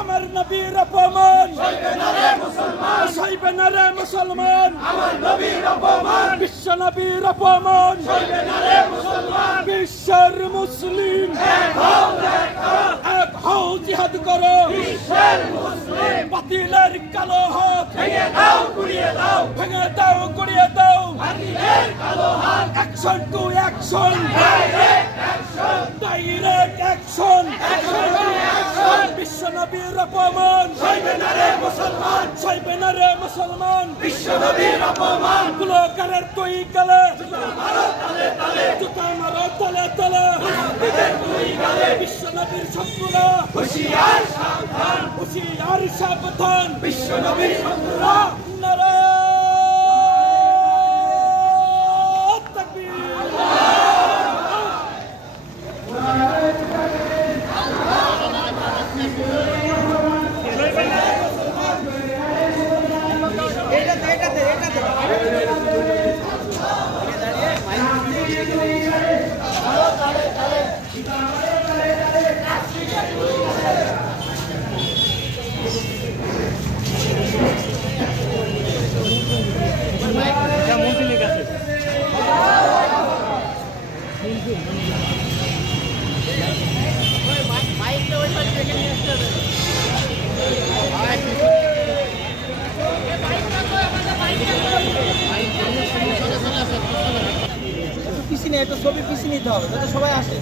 আমার নবীর অপমান সইবে না রে মুসলমান, বিশ্ব নবীর অপমান বিশ্বের মুসলিম এক হও, জিহাদ করো বাতিলের কালো হাত, ভেঙে দাও গুড়িয়ে দাও action to action, direct action, বিশ্ব নবীর অপমান সইবে না রে মুসলমান, বিশ্ব নবীর অপমান ব্লকারের তুই গেলে জুতা মারো তলে তলে, বিশ্ব নবীর শত্রুরা হুঁশিয়ার সাবধান, বিশ্ব নবীর শত্রুরা পিছিয়ে একটা ছবি পিছিয়ে নিতে হবে যাতে সবাই আসে।